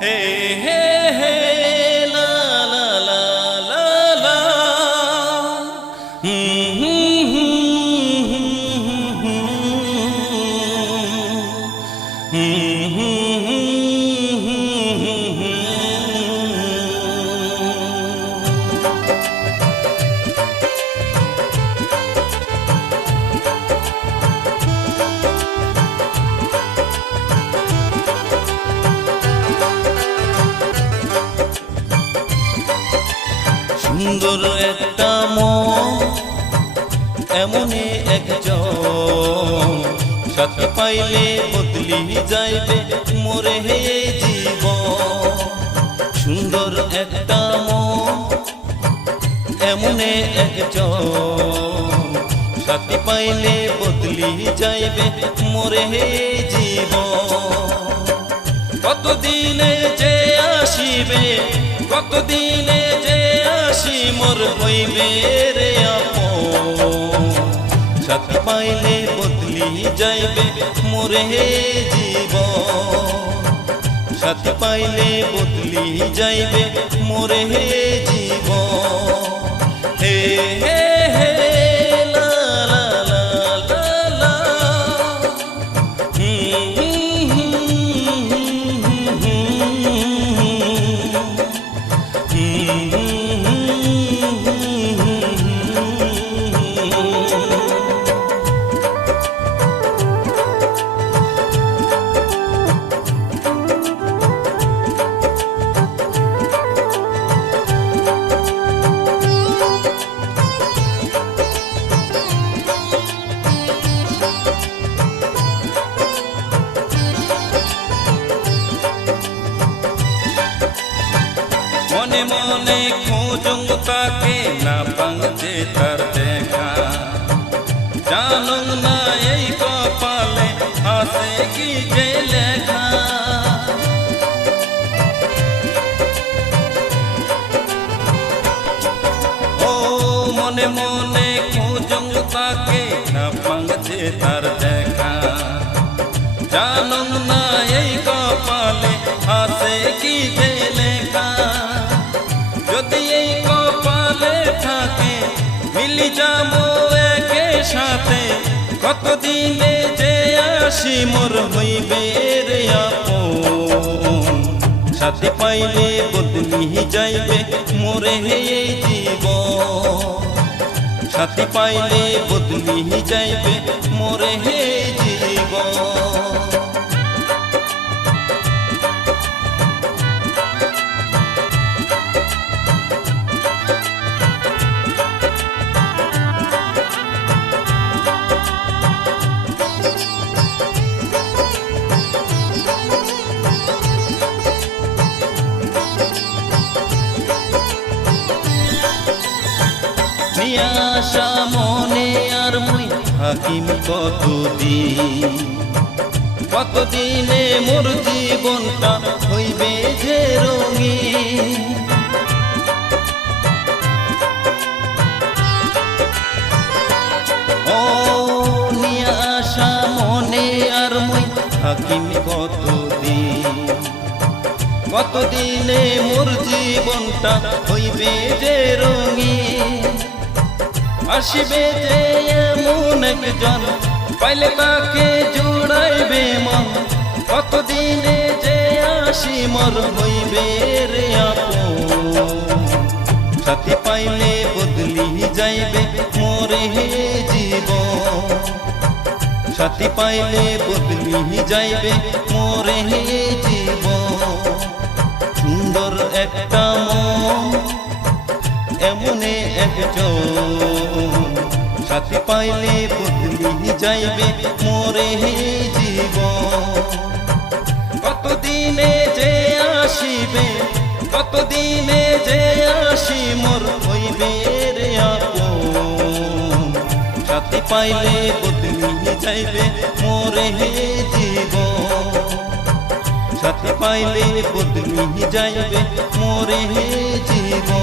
Hey, hey, hey, la, la, la, la, la. সুন্দর একটা মন এমনই একজন সাথী পাইলে বদলি যাইবে মোরে হে জীবন। সুন্দর একটা মন এমনই একজন সাথী পাইলে বদলি যাইবে মোরে হে জীবন। কতদিনে যে আসিবে কতদিনে যে আসি মোর হইবে রে আপন। সাথী পাইলে বদলি যাইবে মোরে হে জীবন। সাথী পাইলে বদলি যাইবে মোরে হে জীবন। হে হে হে লা লা লা লা লা। মনে মনে খোঁজং তাকে না পাংছে তার দেখা। জানুং না এই কপালে আছে কি যে লেখা। ও মনে মনে খোঁজং তাকে না পাংছে তার দেখা। জানুং না এই কপালে আছে কি যে লেখা। যদি এই কপালে থাকে মিলি যাবো একে সাথে। কতদিনে যে আসি মোর হইবে রে আপন। সাথী পাইলে বদলি যাইবে মোরে হে জীবন। সাথী পাইলে বদলি যাইবে মোরে হে জীবন। আশা মনে আর মুই থাকিম কতদিন। কতদিনে মোর জীবনটা হইবে যে রঙিন। ও নিয়া আশা মনে আর মুই থাকিম কতদিন। কতদিনে মোর জীবনটা হইবে যে রঙিন। আসিবে যে এমন একজন পাইলে তাকে জুড়াইবে মন। কতদিনে যে আসি মোর হইবে রে আপন। সাথী পাইলে বদলি যাইবে মোরে হে জীবন। সাথী পাইলে বদলি যাইবে মোরে হে জীবন। সুন্দর একটা মন এমনে একজন সাথী পাইলে বদলি যাইবে মোরে হে জীবন। কতদিনে যে আসিবে কতদিনে যে আসি মোর হইবে রে আপন। সাথী পাইলে বদলি যাইবে মোরে হে জীবন। সাথী পাইলে বদলি যাইবে মোরে হে জীবন।